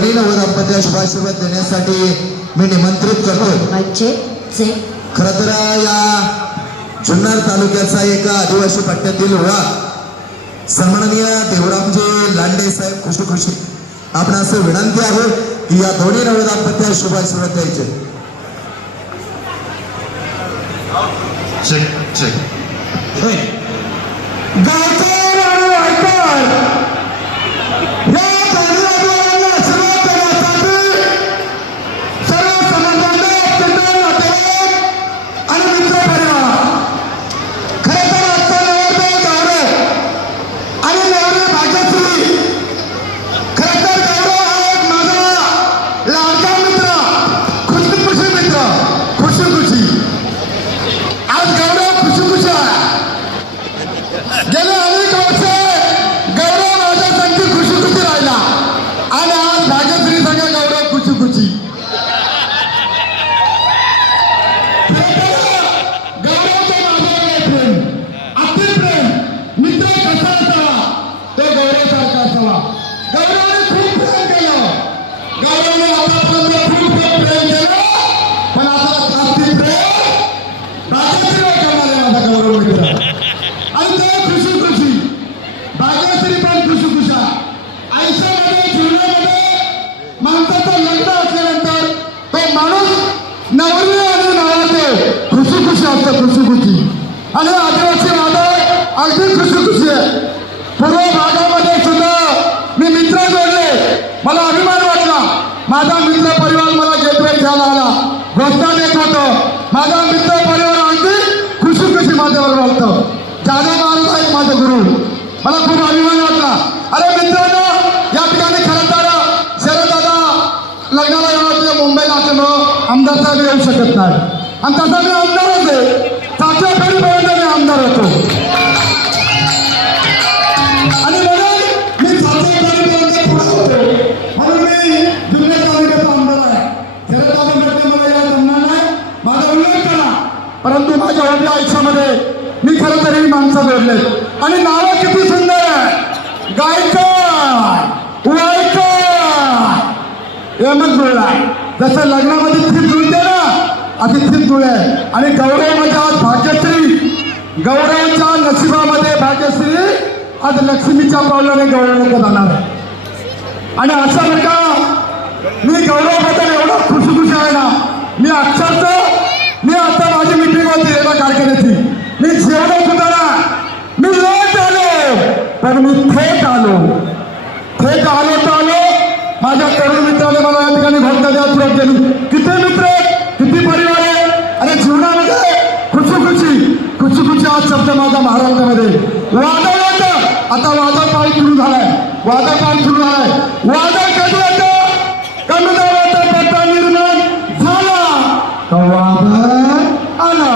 दोन्ही नवदंपत्या शुभाशीर्वाद देण्यासाठी मी निमंत्रित करतो. चे खर तर या जुन्नर तालुक्याचा एक आदिवासी पट्ट्यातील ओळा सन्माननीय देवरामजी लांडे साहेब खुशी खुशी. आपण असं विनंती आहे की या दोन्ही नवदाम्पत्या शुभाशीर्वाद द्यायचे. चेक आणि आदिवासी वादळ अगदी खुशी खुशी आहे. पूर्व भागामध्ये सुद्धा मी मित्र जोडले. मला अभिमान वाटला. माझा मित्र परिवार मला गेटवे घ्यायला आला. घोषणा देत होतं. माझा मित्र परिवार अगदी खुशी खुशी माझ्याबरोबर होतं जादा महाराज आहेत माझे गुरु. मला खूप अभिमान वाटला. अरे मित्रांनो या ठिकाणी खरं तर शरद दादा लग्नाला येणार मुंबईला असल्यामुळं आमदार साहेब येऊ शकत नाही. आणि तसा मी आमदारच आहे. सातव्या फेरीपर्यंत मी आमदार होतो. आणि म्हणून मी सातव्या फेरीपर्यंत पुढे होतो. म्हणून मी जुन्या तालुक्याचा आमदार आहे. खेळ दादा मला या जमणार नाही. माझा उल्लेख करा. परंतु माझ्या उभ्या आयुष्यामध्ये मी खरं तरी माणसं जोडले आणि नावं किती सुंदर आहे गायकर वायकर एमच जुळला. जसं लग्नामध्ये थीम जुळते आणि गौरव माझ्या भाग्यश्री गौरवच्या नशिबामध्ये भाग्यश्री आज लक्ष्मीच्या पावलाने गौरव जाणार आणि असं बरं का मी गौरवबद्दल एवढा खुशी खुशी आहे ना मी अक्षरशः मी आता माझी मिटिंग होती एका कारखान्याची. मी जेवढं सुद्धा ना मी लेट आलो पण मी थेट आलो. थेट आलो तर आलो. माझ्या तरुण मित्राने मला या ठिकाणी घोषणा द्या सुरुवात केली जीवनामध्ये खुशी खुशी खुशी आज शब्द माझा महाराष्ट्रामध्ये. वादळ होतं आता वादळ पाणी सुरू झालाय. वादळ पाणी सुरू झालाय. वादळ कधी होतं कमी दाबाचा पट्टा निर्माण झाला. वादळ आला.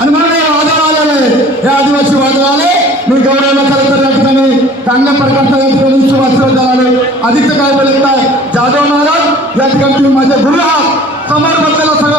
आणि म्हणून वादळ आलेलं आहे. हे आदिवासी वादळ आले. मी गौरवला खरं तर या ठिकाणी चांगल्या प्रकारचा या ठिकाणी शुभाशीर्वाद आले अधिक काय बोलत नाही जाधव महाराज या ठिकाणी तुम्ही माझे गुरु आहात. समोर बसलेला सगळा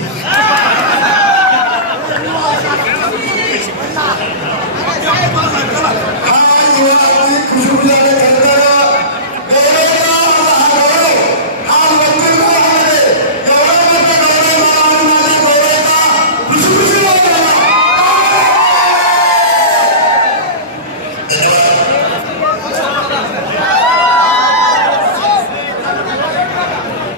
Yeah.